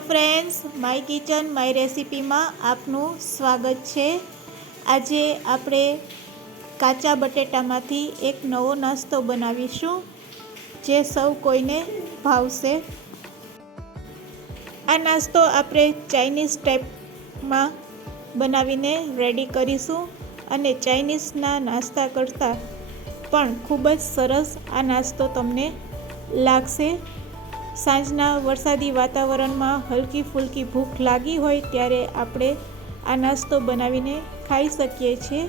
Friends my kitchen my રેસિપીમાં આપનું સ્વાગત છે. આજે આપણે કાચા બટેટામાંથી એક નવો નાસ્તો બનાવીશું, જે સૌ કોઈને ભાવશે. આ નાસ્તો આપણે ચાઇનીઝ ટાઈપમાં બનાવીને રેડી કરીશું અને ચાઇનીઝના નાસ્તા કરતાં પણ ખૂબ જ સરસ આ નાસ્તો તમને લાગશે. સાંજના વરસાદી વાતાવરણમાં હલકી ફૂલકી ભૂખ લાગી હોય ત્યારે આપણે આ નાસ્તો બનાવીને ખાઈ શકીએ છીએ.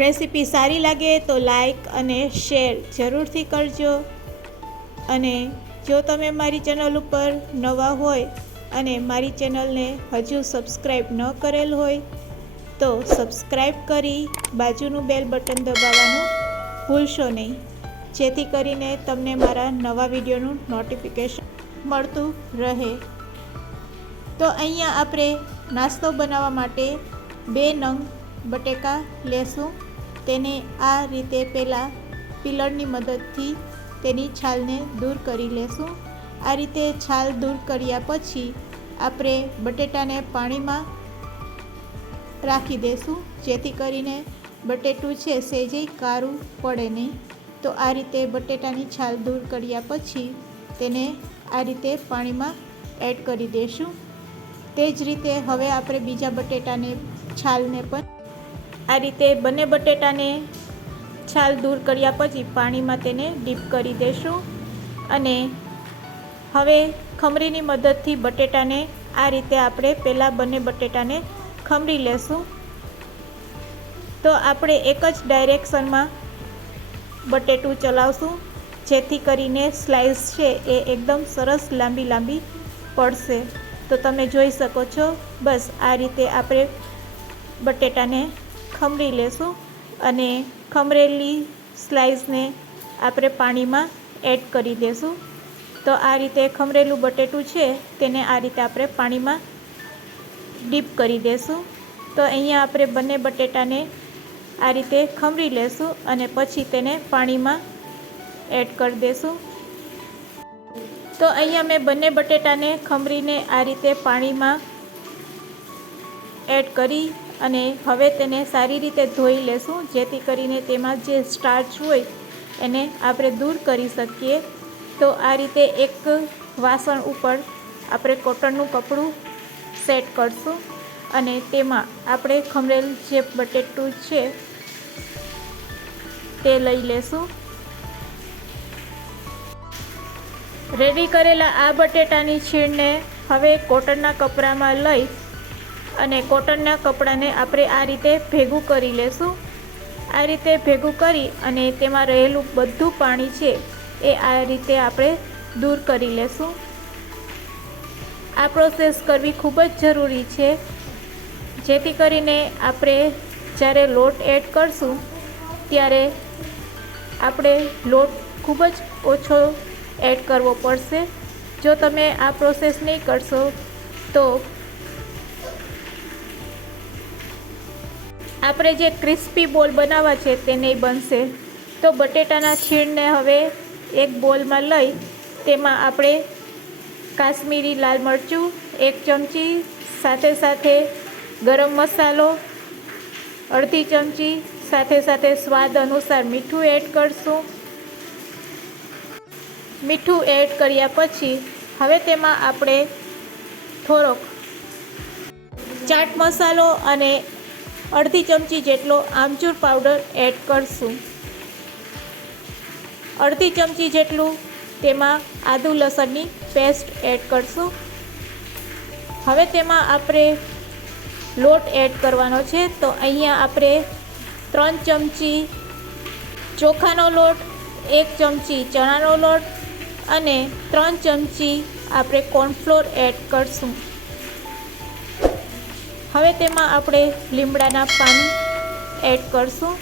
રેસીપી સારી લાગે તો લાઈક અને શેર જરૂરથી કરજો. અને જો તમે મારી ચેનલ ઉપર નવા હોય અને મારી ચેનલને હજુ સબસ્ક્રાઈબ ન કરેલ હોય તો સબસ્ક્રાઈબ કરી બાજુનું બેલ બટન દબાવવાનું ભૂલશો નહીં. જેથી કરીને તમને મારા નવા વિડીયોનું નોટિફિકેશન મળતું રહે. તો અહીંયા આપણે નાસ્તો બનાવવા માટે બે નંગ બટેકા લેશું. તેને આ રીતે પહેલાં પિલરની મદદથી તેની છાલને દૂર કરી લેશું. આ રીતે છાલ દૂર કર્યા પછી આપણે બટેટાને પાણીમાં રાખી દેશું, જેથી કરીને બટેટું છે સેજે કારું પડે નહીં. તો આ રીતે બટેટાની છાલ દૂર કર્યા પછી તેને આ રીતે પાણીમાં એડ કરી દઈશું તે જ રીતે હવે આપણે બીજા બટેટાને છાલને પણ આ રીતે બંને બટેટાને છાલ દૂર કર્યા પછી પાણીમાં તેને ડીપ કરી દઈશું અને હવે ખમરીની મદદથી બટેટાને આ રીતે આપણે પહેલાં બંને બટેટાને ખમરી લેશું. તો આપણે એક જ ડાયરેક્શનમાં બટેટું ચલાવશું. જેથી કરીને સ્લાઇસ છે એ એકદમ સરસ લાંબી લાંબી પડશે. તો તમે જોઈ શકો છો, બસ આ રીતે આપણે બટેટાને ખમરી લેશું અને ખમરેલી સ્લાઇસને આપણે પાણીમાં એડ કરી દેશું. તો આ રીતે ખમરેલું બટેટું છે તેને આ રીતે આપણે પાણીમાં ડીપ કરી દેશું. તો અહીંયા આપણે બંને બટેટાને આ રીતે ખમરી લેશું અને પછી તેને પાણીમાં એડ કરી દેશું. તો અહીંયા મેં બંને બટેટાને ખમરીને આ રીતે પાણીમાં એડ કરી અને હવે તેને સારી રીતે ધોઈ લેશું, જેથી કરીને તેમાં જે સ્ટાર્ચ હોય એને આપણે દૂર કરી શકીએ. તો આ રીતે એક વાસણ ઉપર આપણે કોટનનું કપડું સેટ કરશું અને તેમાં આપણે ખમરેલ જે બટેટું છે તે લઈ લેશું. રેડી કરેલા આ બટેટાની છીણને હવે કોટનના કપડામાં લઈ અને કોટનના કપડાને આપણે આ રીતે ભેગું કરી લેશું. આ રીતે ભેગું કરી અને તેમાં રહેલું બધું પાણી છે એ આ રીતે આપણે દૂર કરી લેશું. આ પ્રોસેસ કરવી ખૂબ જ જરૂરી છે. જેથી કરીને આપણે જ્યારે લોટ એડ કરશું, ત્યારે આપણે લોટ ખૂબ જ ઓછો એડ કરવો પડશે. જો તમે આ પ્રોસેસ નહીં કરશો, તો આપણે જે ક્રિસ્પી બોલ બનાવવા છે તે નહીં બનશે. તો બટેટાના છીણને હવે એક બોલમાં લઈ, તેમાં આપણે કાશ્મીરી લાલ મરચું, એક ચમચી, સાથે સાથે ગરમ મસાલો, અડધી ચમચી, સાથે સાથે સ્વાદ અનુસાર મીઠું એડ કરશું. મીઠું એડ કર્યા પછી હવે તેમાં આપણે થોડોક ચાટ મસાલો અને અડધી ચમચી જેટલો આમચૂર પાવડર એડ કરશું. અડધી ચમચી જેટલું તેમાં આદુ લસણની પેસ્ટ એડ કરશું. હવે તેમાં આપણે લોટ એડ કરવાનો છે, તો અહીંયા આપણે ત્રણ ચમચી ચોખાનો લોટ, એક ચમચી ચણાનો લોટ અને ત્રણ ચમચી આપણે કોર્નફ્લોર એડ કરશું. હવે તેમાં આપણે લીમડાના પાન એડ કરશું.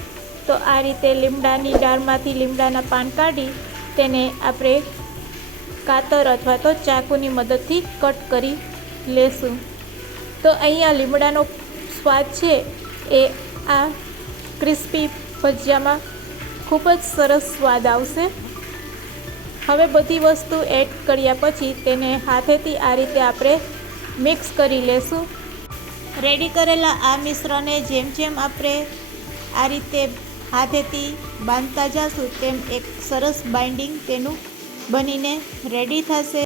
તો આ રીતે લીમડાની ડાળમાંથી લીમડાના પાન કાઢી તેને આપણે કાતર અથવા તો ચાકુની મદદથી કટ કરી લેશું. તો અહીંયા લીમડાનો સ્વાદ છે એ આ ક્રિસ્પી ભજીયામાં ખૂબ જ સરસ સ્વાદ આવશે. હવે બધી વસ્તુ એડ કર્યા પછી તેને હાથેથી આ રીતે આપણે મિક્સ કરી લેશું. રેડી કરેલા આ મિશ્રણને જેમ જેમ આપણે આ રીતે હાથેથી બાંધતા જશું, તેમ એક સરસ બાઇન્ડિંગ તેનું બનીને રેડી થશે.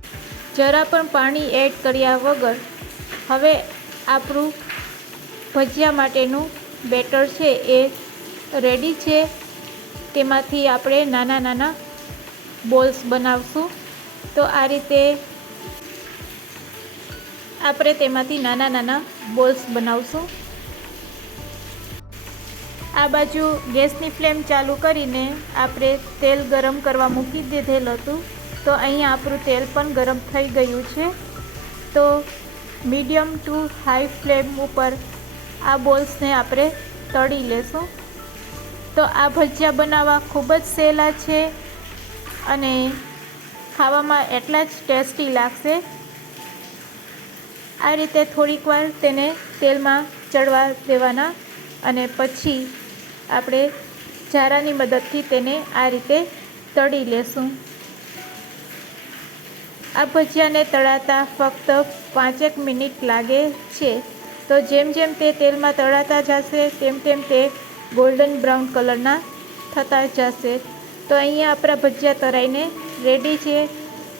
જરા પણ પાણી એડ કર્યા વગર હવે આપણું ભજીયા માટેનું બેટર છે એ રેડી છે. તેમાંથી આપણે નાના નાના બોલ્સ બનાવશું. તો આ રીતે આપણે તેમાંથી નાના નાના બોલ્સ બનાવશું. આ બાજુ ગેસની ફ્લેમ ચાલુ કરીને આપણે તેલ ગરમ કરવા મૂકી દીધેલ હતું. તો અહીંયા આપણું તેલ પણ ગરમ થઈ ગયું છે. તો મીડિયમ ટુ હાઈ ફ્લેમ ઉપર આ બોલ્સને આપણે તળી લેશું. તો આ ભજીયા બનાવવા ખૂબ જ સહેલા છે. અને ખાવામાં એટલા જ ટેસ્ટી લાગશે. આ રીતે થોડીક વાર તેને તેલમાં ચડવા દેવાના અને પછી આપણે જારાની મદદથી તેને આ રીતે તળી લેશું. આ ભજીયાને તળાતા ફક્ત પાંચેક મિનિટ લાગે છે. તો જેમ જેમ તે તેલમાં તળાતા જશે, તેમ તેમ તે ગોલ્ડન બ્રાઉન કલરના થતા જશે. તો અહીંયા આપણા ભજીયા તરાઈને રેડી છે.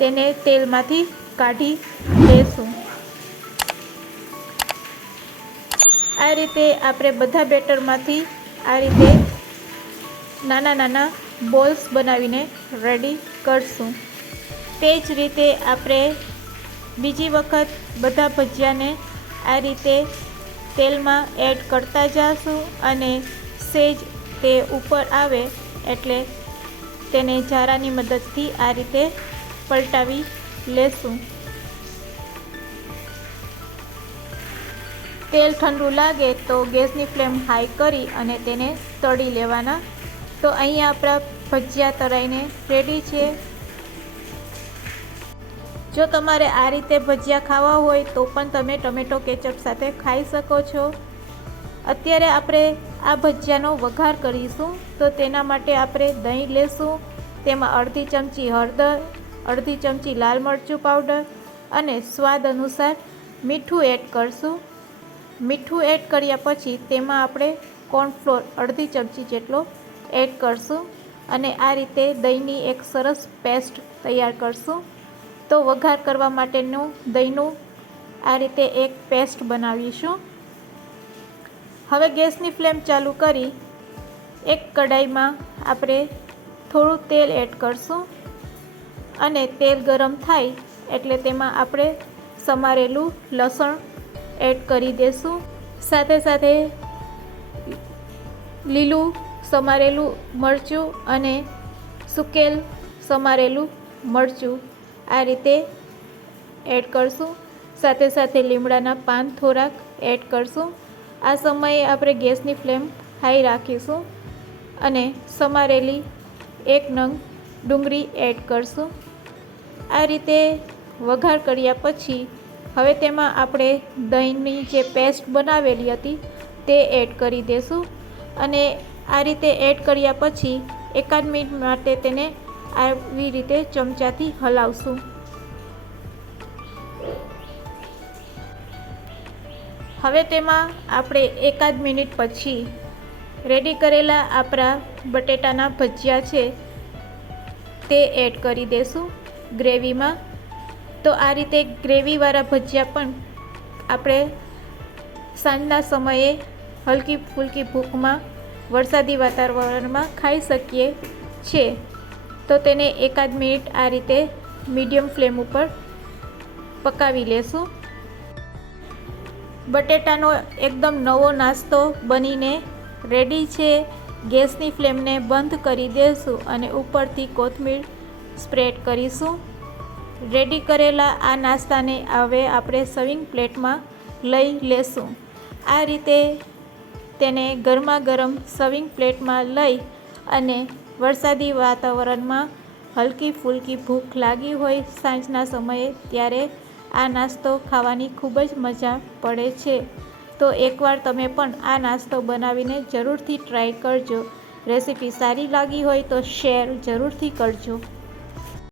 તેને તેલમાંથી કાઢી લેશું. આ રીતે આપણે બધા બેટરમાંથી આ રીતે નાના નાના બોલ્સ બનાવીને રેડી કરશું. તે જ રીતે આપણે બીજી વખત બધા ભજીયાને આ રીતે તેલમાં એડ કરતા જઈશું અને સેજ તે ઉપર આવે એટલે તેને જારાની મદદથી આ રીતે પલટાવી લેશું. તેલ ઠંડુ લાગે તો ગેસની ફ્લેમ હાઈ કરી અને તેને તળી લેવાના. તો અહીંયા આપણા ભજીયા તળાઈને રેડી છે. જો તમારે આ રીતે ભજીયા ખાવા હોય તો પણ તમે ટમેટો કેચઅપ સાથે ખાઈ શકો છો. અત્યારે આપણે આ ભજીયાનો વઘાર કરીશું, તો તેના માટે આપણે દહીં લેશું, તેમાં અડધી ચમચી હળદર, અડધી ચમચી લાલ મરચું પાવડર અને સ્વાદ અનુસાર મીઠું એડ કરશું. મીઠું એડ કર્યા પછી તેમાં આપણે કોર્નફ્લોર અડધી ચમચી જેટલો એડ કરશું અને આ રીતે દહીંની એક સરસ પેસ્ટ તૈયાર કરશું. તો વઘાર કરવા માટેનું દહીંનું આ રીતે એક પેસ્ટ બનાવીશું. હવે ગેસની ફ્લેમ ચાલુ કરી એક કડાઈમાં આપણે થોડું તેલ એડ કરશું અને તેલ ગરમ થાય એટલે તેમાં આપણે સમારેલું લસણ એડ કરી દેશું. સાથે સાથે લીલું સમારેલું મરચું અને સુકેલ સમારેલું મરચું આ રીતે એડ કરશું. સાથે સાથે લીમડાના પાન થોડાક એડ કરશું. આ સમયે આપણે ગેસની ફ્લેમ હાઈ રાખીશું અને સમારેલી એક નંગ ડુંગળી એડ કરશું. આ રીતે વઘાર કર્યા પછી હવે તેમાં આપણે દહીંની જે પેસ્ટ બનાવેલી હતી તે એડ કરી દેશું અને આ રીતે એડ કર્યા પછી એકાદ મિનિટ માટે તેને આવી રીતે ચમચાથી હલાવશું. હવે તેમાં આપણે એકાદ મિનિટ પછી રેડી કરેલા આપણા બટેટાના ભજીયા છે તે એડ કરી દઈશું ગ્રેવીમાં. તો આ રીતે ગ્રેવીવાળા ભજીયા પણ આપણે સાંજના સમયે હલકી ફૂલકી ભૂખમાં વરસાદી વાતાવરણમાં ખાઈ શકીએ છીએ. તો તેને એકાદ મિનિટ આ રીતે મીડિયમ ફ્લેમ ઉપર પકાવી લેશું. બટેટાનો એકદમ નવો નાસ્તો બનીને રેડી છે. ગેસની ફ્લેમને બંધ કરી દેશું અને ઉપરથી કોથમીર સ્પ્રેડ કરીશું. રેડી કરેલા આ નાસ્તાને હવે આપણે સર્વિંગ પ્લેટમાં લઈ લેશું. આ રીતે તેને ગરમા ગરમ સર્વિંગ પ્લેટમાં લઈ અને વરસાદી વાતાવરણમાં હલકી ફૂલકી ભૂખ લાગી હોય સાંજના સમયે ત્યારે આ નાસ્તો ખાવાની ખૂબ જ મજા પડે છે. તો એકવાર તમે પણ આ નાસ્તો બનાવીને જરૂરથી ટ્રાય કરજો. રેસીપી સારી લાગી હોય તો શેર જરૂરથી કરજો.